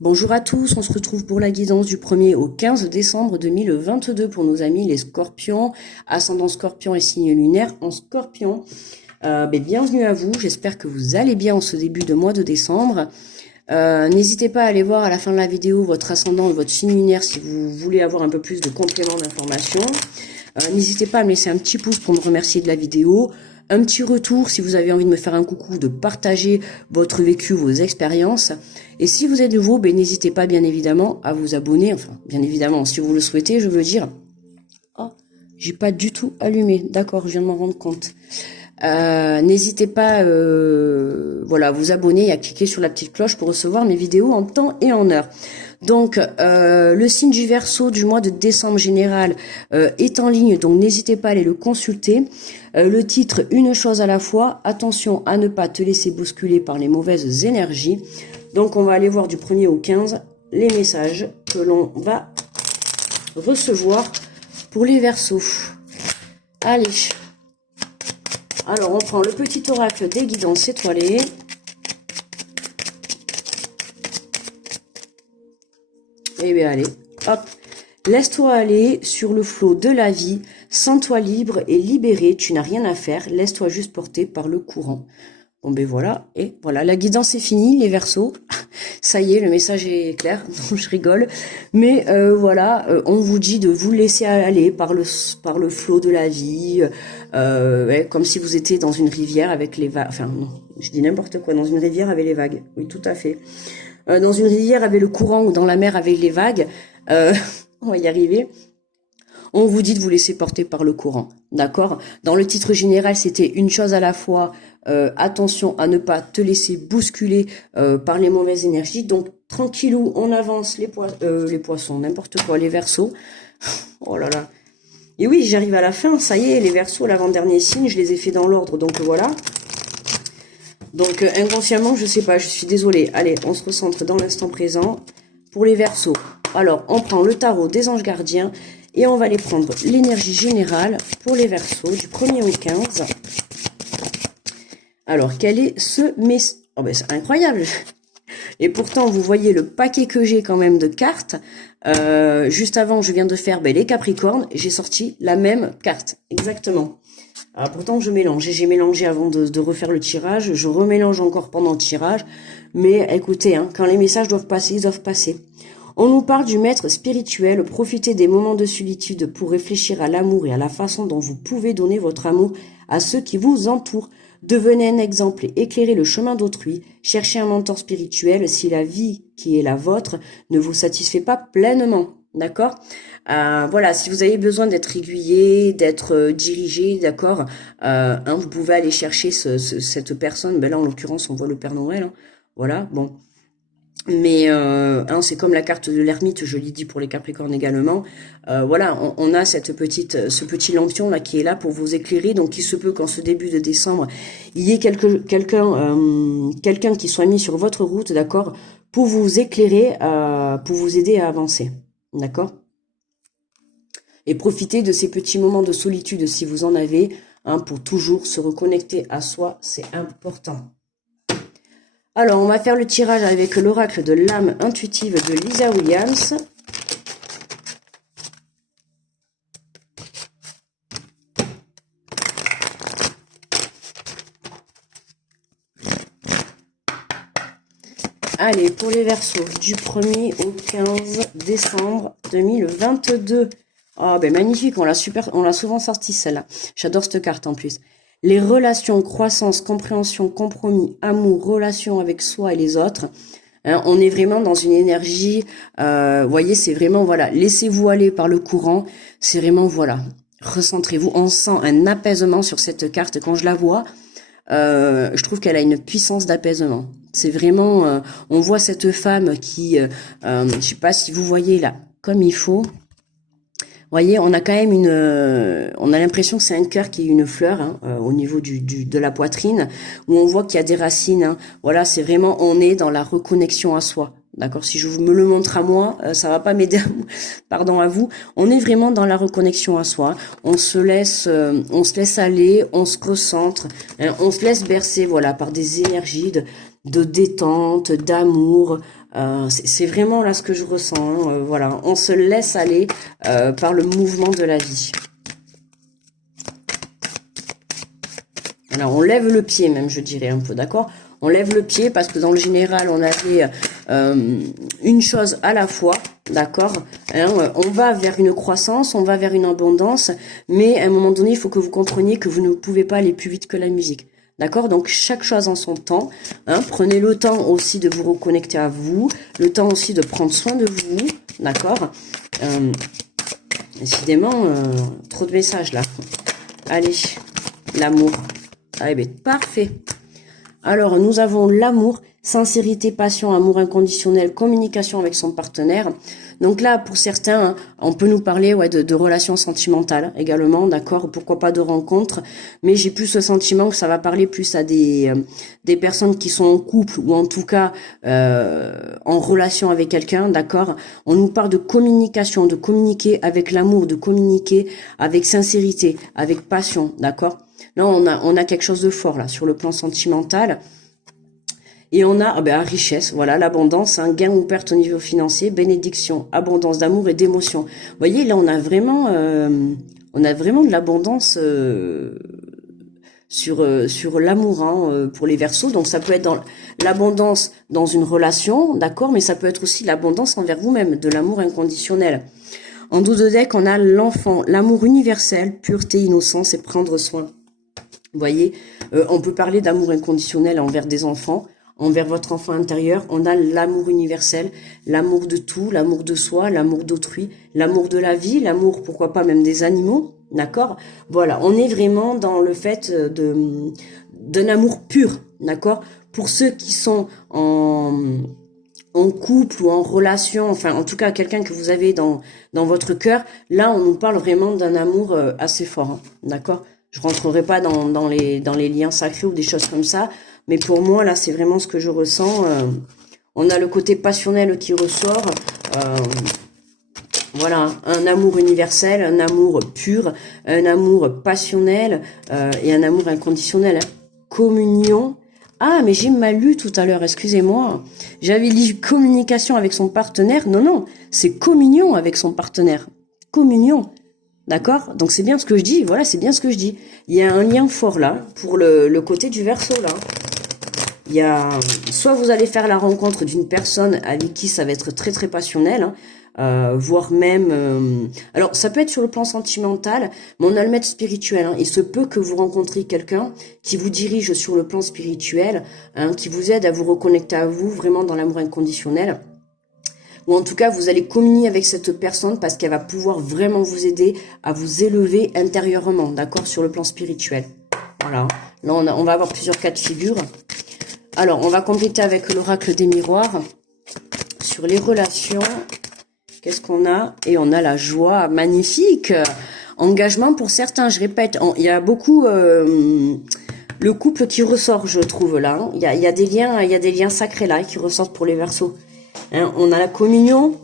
Bonjour à tous, on se retrouve pour la guidance du 1er au 15 décembre 2022 pour nos amis les scorpions, ascendant scorpion et signe lunaire en scorpion. Bienvenue à vous, j'espère que vous allez bien en ce début de mois de décembre. N'hésitez pas à aller voir à la fin de la vidéo votre ascendant et votre signe lunaire si vous voulez avoir un peu plus de compléments d'informations. N'hésitez pas à me laisser un petit pouce pour me remercier de la vidéo. Un petit retour si vous avez envie de me faire un coucou, de partager votre vécu, vos expériences. Et si vous êtes nouveau, n'hésitez pas bien évidemment à vous abonner. Enfin, bien évidemment, si vous le souhaitez, je veux dire. Oh, j'ai pas du tout allumé. D'accord, je viens de m'en rendre compte. N'hésitez pas à vous abonner et à cliquer sur la petite cloche pour recevoir mes vidéos en temps et en heure. Donc, le signe du Verseau du mois de décembre général est en ligne, donc n'hésitez pas à aller le consulter. Le titre, une chose à la fois, attention à ne pas te laisser bousculer par les mauvaises énergies. Donc, on va aller voir du 1er au 15 les messages que l'on va recevoir pour les Verseaux. Allez. Alors, on prend le petit oracle des guidances étoilées. Eh bien, allez, hop. Laisse-toi aller sur le flot de la vie. Sens-toi libre et libéré. Tu n'as rien à faire. Laisse-toi juste porter par le courant. Bon, voilà. Et voilà, la guidance est finie, les Verseaux. Ça y est, le message est clair. Non, je rigole. Mais on vous dit de vous laisser aller par le flot de la vie. Comme si vous étiez dans une rivière avec les vagues. Enfin, non, je dis n'importe quoi. Dans une rivière avec les vagues. Oui, tout à fait. Dans une rivière avec le courant ou dans la mer avec les vagues. On va y arriver. On vous dit de vous laisser porter par le courant, d'accord? Dans le titre général, c'était une chose à la fois. Attention à ne pas te laisser bousculer par les mauvaises énergies. Donc, tranquillou, on avance les poissons, n'importe quoi, les Verseaux. Oh là là. Et oui, j'arrive à la fin, ça y est, les Verseaux, l'avant-dernier signe, je les ai fait dans l'ordre, donc voilà. Donc, inconsciemment, je sais pas, je suis désolée. Allez, on se recentre dans l'instant présent pour les Verseaux. Alors, on prend le tarot des anges gardiens et on va aller prendre l'énergie générale pour les Verseaux du 1er au 15. Alors, quel est ce message? Oh c'est incroyable. Et pourtant, vous voyez le paquet que j'ai quand même de cartes. Juste avant, je viens de faire les Capricornes. J'ai sorti la même carte, exactement. Alors, pourtant, je mélange. J'ai mélangé avant de refaire le tirage. Je remélange encore pendant le tirage. Mais écoutez, quand les messages doivent passer, ils doivent passer. On nous parle du maître spirituel. Profitez des moments de solitude pour réfléchir à l'amour et à la façon dont vous pouvez donner votre amour à ceux qui vous entourent. Devenez un exemple et éclairez le chemin d'autrui. Cherchez un mentor spirituel si la vie qui est la vôtre ne vous satisfait pas pleinement. D'accord? Voilà, si vous avez besoin d'être aiguillé, d'être dirigé, d'accord, vous pouvez aller chercher cette personne. Là, en l'occurrence, on voit le Père Noël. Voilà, bon. Mais c'est comme la carte de l'ermite, je l'ai dit pour les Capricornes également. On a ce petit lampion là qui est là pour vous éclairer. Donc il se peut qu'en ce début de décembre, il y ait quelqu'un qui soit mis sur votre route, d'accord, pour vous éclairer, pour vous aider à avancer, d'accord. Et profitez de ces petits moments de solitude si vous en avez, pour toujours se reconnecter à soi, c'est important. Alors, on va faire le tirage avec l'oracle de l'âme intuitive de Lisa Williams. Allez, pour les Verseaux, du 1er au 15 décembre 2022. Oh, magnifique, on l'a souvent sorti celle-là. J'adore cette carte en plus. Les relations, croissance, compréhension, compromis, amour, relation avec soi et les autres. On est vraiment dans une énergie, voyez, c'est vraiment, laissez-vous aller par le courant. C'est vraiment, recentrez-vous. On sent un apaisement sur cette carte. Quand je la vois, je trouve qu'elle a une puissance d'apaisement. C'est vraiment, on voit cette femme qui, je sais pas si vous voyez là, comme il faut. Voyez, on a quand même on a l'impression que c'est un cœur qui est une fleur au niveau de la poitrine, où on voit qu'il y a des racines. Voilà, c'est vraiment, on est dans la reconnexion à soi. D'accord, si je me le montre à moi, ça va pas m'aider, pardon à vous. On est vraiment dans la reconnexion à soi. On se laisse aller, on se recentre, on se laisse bercer, par des énergies de détente, d'amour, C'est vraiment là ce que je ressens. Hein, voilà, on se laisse aller par le mouvement de la vie. Alors, on lève le pied même, je dirais un peu, d'accord? On lève le pied parce que dans le général, on avait une chose à la fois, d'accord? Hein, on va vers une croissance, on va vers une abondance, mais à un moment donné, il faut que vous compreniez que vous ne pouvez pas aller plus vite que la musique. D'accord? Donc, chaque chose en son temps. Hein, prenez le temps aussi de vous reconnecter à vous, le temps aussi de prendre soin de vous, d'accord? Décidément, trop de messages là. Allez, l'amour. Ah, ben, parfait. Alors, nous avons l'amour, sincérité, passion, amour inconditionnel, communication avec son partenaire. Donc là, pour certains, hein, on peut nous parler de relations sentimentales également, d'accord? Pourquoi pas de rencontres? Mais j'ai plus le sentiment que ça va parler plus à des personnes qui sont en couple ou en tout cas en relation avec quelqu'un, d'accord? On nous parle de communication, de communiquer avec l'amour, de communiquer avec sincérité, avec passion, d'accord? Là, on a quelque chose de fort là sur le plan sentimental. Et on a richesse, voilà, l'abondance, un gain ou perte au niveau financier, bénédiction, abondance d'amour et d'émotion. Vous voyez, là, on a vraiment de l'abondance sur l'amour pour les Verseaux. Donc, ça peut être dans l'abondance dans une relation, d'accord, mais ça peut être aussi l'abondance envers vous-même, de l'amour inconditionnel. En dos de deck, on a l'enfant, l'amour universel, pureté, innocence et prendre soin. Vous voyez, on peut parler d'amour inconditionnel envers des enfants, envers votre enfant intérieur. On a l'amour universel, l'amour de tout, l'amour de soi, l'amour d'autrui, l'amour de la vie, l'amour, pourquoi pas, même des animaux, d'accord? Voilà, on est vraiment dans le fait d'un amour pur, d'accord? Pour ceux qui sont en couple ou en relation, enfin en tout cas quelqu'un que vous avez dans votre cœur, là on nous parle vraiment d'un amour assez fort, hein, d'accord? Je rentrerai pas dans les liens sacrés ou des choses comme ça, mais pour moi là c'est vraiment ce que je ressens. On a le côté passionnel qui ressort, voilà, un amour universel, un amour pur, un amour passionnel et un amour inconditionnel. Hein. Communion. Ah, mais j'ai mal lu tout à l'heure, excusez-moi. J'avais lu communication avec son partenaire. Non, non, c'est communion avec son partenaire. Communion. D'accord? Donc c'est bien ce que je dis, voilà, c'est bien ce que je dis. Il y a un lien fort là, pour le côté du Verseau là. Il y a, soit vous allez faire la rencontre d'une personne avec qui ça va être très très passionnel, hein, voire même... alors ça peut être sur le plan sentimental, mais on a le maître spirituel. Hein. Il se peut que vous rencontriez quelqu'un qui vous dirige sur le plan spirituel, hein, qui vous aide à vous reconnecter à vous, vraiment dans l'amour inconditionnel. Ou en tout cas, vous allez communier avec cette personne parce qu'elle va pouvoir vraiment vous aider à vous élever intérieurement, d'accord, sur le plan spirituel. Voilà. Là, on va avoir plusieurs cas de figure. Alors, on va compléter avec l'oracle des miroirs. Sur les relations, qu'est-ce qu'on a? Et on a la joie, magnifique. Engagement pour certains, je répète, il y a beaucoup... le couple qui ressort, je trouve, là. Hein. Il y a des liens sacrés, là, qui ressortent pour les Verseaux. Hein, on a la communion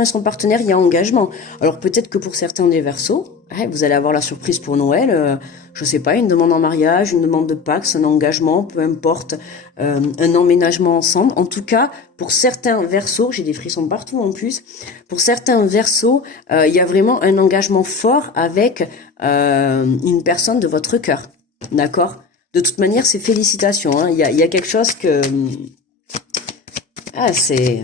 et son partenaire, il y a engagement. Alors peut-être que pour certains des Verseaux, vous allez avoir la surprise pour Noël, je sais pas, une demande en mariage, une demande de Pax, un engagement, peu importe, un emménagement ensemble. En tout cas, pour certains Verseaux, j'ai des frissons partout en plus, pour certains Verseaux, il y a vraiment un engagement fort avec une personne de votre cœur, d'accord? De toute manière, c'est félicitations, hein. Il y a quelque chose que... Ah, c'est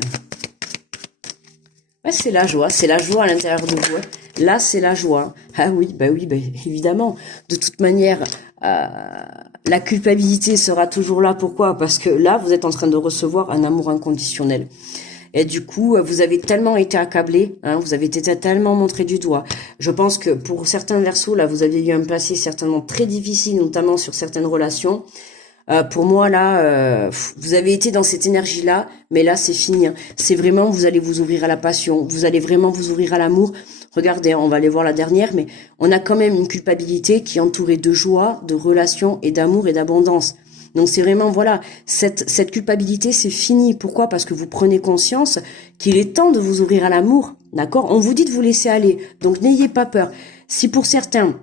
la joie à l'intérieur de vous. Hein. Là, c'est la joie. Ah oui, évidemment. De toute manière, la culpabilité sera toujours là. Pourquoi? Parce que là, vous êtes en train de recevoir un amour inconditionnel. Et du coup, vous avez tellement été accablé, hein, vous avez été tellement montré du doigt. Je pense que pour certains Verseaux, là, vous avez eu un passé certainement très difficile, notamment sur certaines relations. Pour moi là, vous avez été dans cette énergie-là, mais là c'est fini. Hein. C'est vraiment, vous allez vous ouvrir à la passion, vous allez vraiment vous ouvrir à l'amour. Regardez, on va aller voir la dernière, mais on a quand même une culpabilité qui est entourée de joie, de relation et d'amour et d'abondance. Donc c'est vraiment, voilà, cette culpabilité, c'est fini. Pourquoi? Parce que vous prenez conscience qu'il est temps de vous ouvrir à l'amour, d'accord? On vous dit de vous laisser aller, donc n'ayez pas peur. Si pour certains...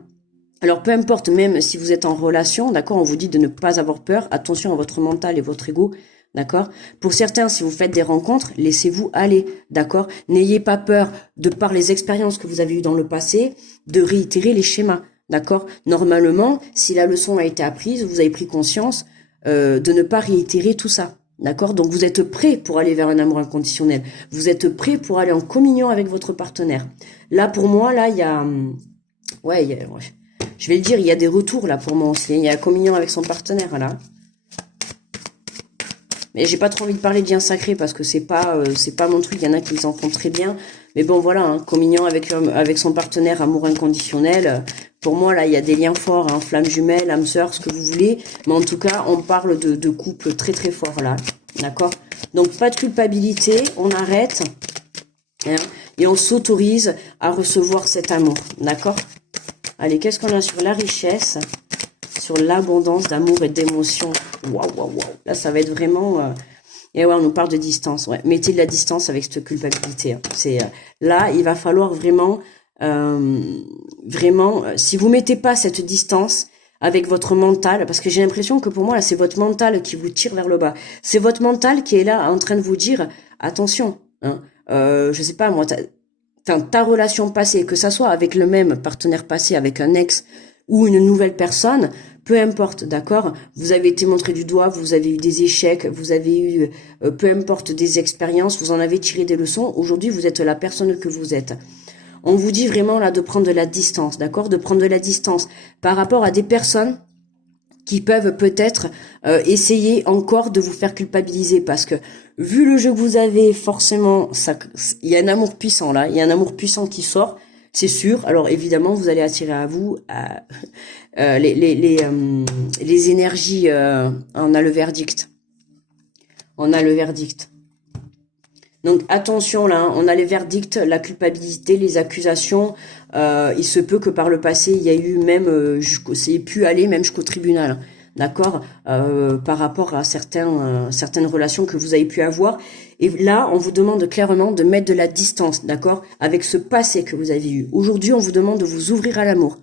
Alors, peu importe, même si vous êtes en relation, d'accord, on vous dit de ne pas avoir peur. Attention à votre mental et votre ego. D'accord? Pour certains, si vous faites des rencontres, laissez-vous aller, d'accord? N'ayez pas peur, de par les expériences que vous avez eues dans le passé, de réitérer les schémas, d'accord? Normalement, si la leçon a été apprise, vous avez pris conscience de ne pas réitérer tout ça, d'accord? Donc vous êtes prêt pour aller vers un amour inconditionnel. Vous êtes prêt pour aller en communion avec votre partenaire. Là, pour moi, là, il y a... Ouais, je vais le dire, il y a des retours, là, pour moi aussi. Il y a la communion avec son partenaire, là. Mais j'ai pas trop envie de parler de lien sacré parce que c'est pas mon truc. Il y en a qui s'en font très bien. Mais bon, voilà, hein, communion avec son partenaire, amour inconditionnel. Pour moi, là, il y a des liens forts, hein, flamme jumelle, âme sœur, ce que vous voulez. Mais en tout cas, on parle de couple très très fort, là. D'accord? Donc, pas de culpabilité, on arrête. Hein, et on s'autorise à recevoir cet amour. D'accord? Allez, qu'est-ce qu'on a sur la richesse? Sur l'abondance d'amour et d'émotion. Waouh, waouh, waouh. Là, ça va être vraiment... Et ouais, on nous parle de distance. Ouais. Mettez de la distance avec cette culpabilité. Hein. C'est là, il va falloir vraiment... si vous mettez pas cette distance avec votre mental, parce que j'ai l'impression que pour moi, là, c'est votre mental qui vous tire vers le bas. C'est votre mental qui est là en train de vous dire, attention, hein, je sais pas, moi, ta relation passée, que ça soit avec le même partenaire passé, avec un ex ou une nouvelle personne, peu importe, d'accord? Vous avez été montré du doigt, vous avez eu des échecs, vous avez eu, peu importe, des expériences, vous en avez tiré des leçons. Aujourd'hui, vous êtes la personne que vous êtes. On vous dit vraiment là de prendre de la distance, d'accord? De prendre de la distance par rapport à des personnes qui peuvent peut-être essayer encore de vous faire culpabiliser parce que vu le jeu que vous avez, forcément, il y a un amour puissant là, il y a un amour puissant qui sort, c'est sûr. Alors évidemment, vous allez attirer à vous les énergies. On a le verdict. On a le verdict. Donc attention là, hein, on a les verdicts, la culpabilité, les accusations. Il se peut que par le passé, il y a eu même, c'est pu aller même jusqu'au tribunal, d'accord, par rapport à certaines relations que vous avez pu avoir. Et là, on vous demande clairement de mettre de la distance, d'accord, avec ce passé que vous avez eu. Aujourd'hui, on vous demande de vous ouvrir à l'amour.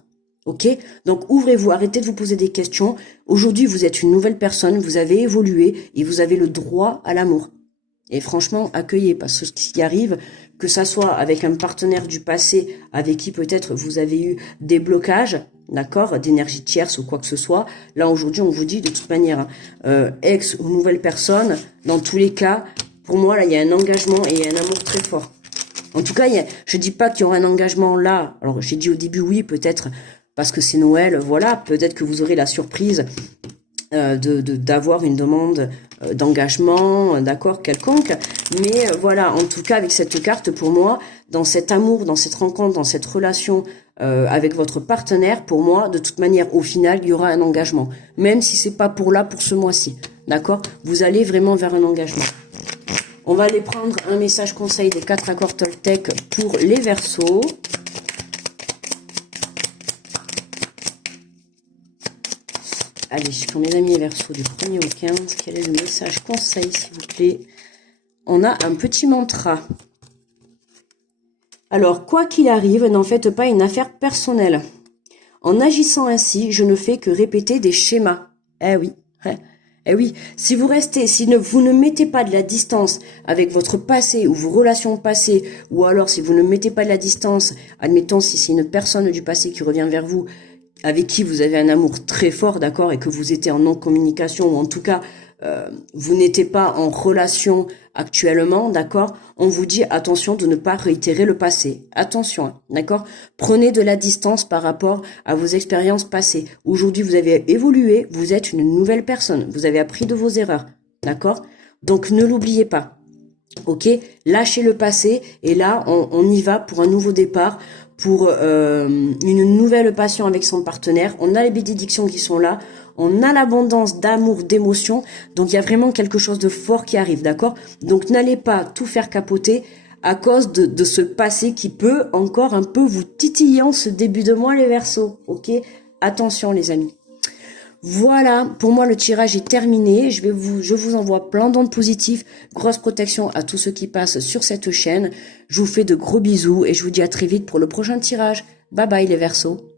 Ok? Donc ouvrez-vous, arrêtez de vous poser des questions. Aujourd'hui, vous êtes une nouvelle personne, vous avez évolué et vous avez le droit à l'amour. Et franchement, accueillez, parce que ce qui arrive, que ça soit avec un partenaire du passé, avec qui peut-être vous avez eu des blocages, d'accord, d'énergie tierce ou quoi que ce soit, là aujourd'hui on vous dit de toute manière, ex ou nouvelle personne, dans tous les cas, pour moi là il y a un engagement et un amour très fort. En tout cas, je dis pas qu'il y aura un engagement là, alors j'ai dit au début oui, peut-être parce que c'est Noël, voilà, peut-être que vous aurez la surprise d'avoir une demande d'engagement, d'accord, quelconque. Mais voilà, en tout cas, avec cette carte, pour moi, dans cet amour, dans cette rencontre, dans cette relation avec votre partenaire, pour moi, de toute manière, au final, il y aura un engagement. Même si c'est pas pour ce mois-ci, d'accord? Vous allez vraiment vers un engagement. On va aller prendre un message conseil des 4 accords Toltec pour les Verseaux. Allez, pour mes amis Verseaux du 1er au 15, quel est le message conseil, s'il vous plaît? On a un petit mantra. Alors, quoi qu'il arrive, n'en faites pas une affaire personnelle. En agissant ainsi, je ne fais que répéter des schémas. Eh oui, eh oui. Si vous ne mettez pas de la distance avec votre passé ou vos relations passées, ou alors si vous ne mettez pas de la distance, admettons si c'est une personne du passé qui revient vers vous, avec qui vous avez un amour très fort, d'accord, et que vous étiez en non-communication, ou en tout cas, vous n'étiez pas en relation actuellement, d'accord, on vous dit attention de ne pas réitérer le passé. Attention, hein, d'accord. Prenez de la distance par rapport à vos expériences passées. Aujourd'hui, vous avez évolué, vous êtes une nouvelle personne, vous avez appris de vos erreurs, d'accord. Donc, ne l'oubliez pas. Ok, lâchez le passé et là, on y va pour un nouveau départ, pour une nouvelle passion avec son partenaire. On a les bénédictions qui sont là, on a l'abondance d'amour, d'émotion, donc il y a vraiment quelque chose de fort qui arrive, d'accord? Donc n'allez pas tout faire capoter à cause de ce passé qui peut encore un peu vous titiller en ce début de mois les Verseaux, ok? Attention les amis. Voilà, pour moi le tirage est terminé. Je vous envoie plein d'ondes positives, grosse protection à tous ceux qui passent sur cette chaîne. Je vous fais de gros bisous et je vous dis à très vite pour le prochain tirage. Bye bye les Verseaux.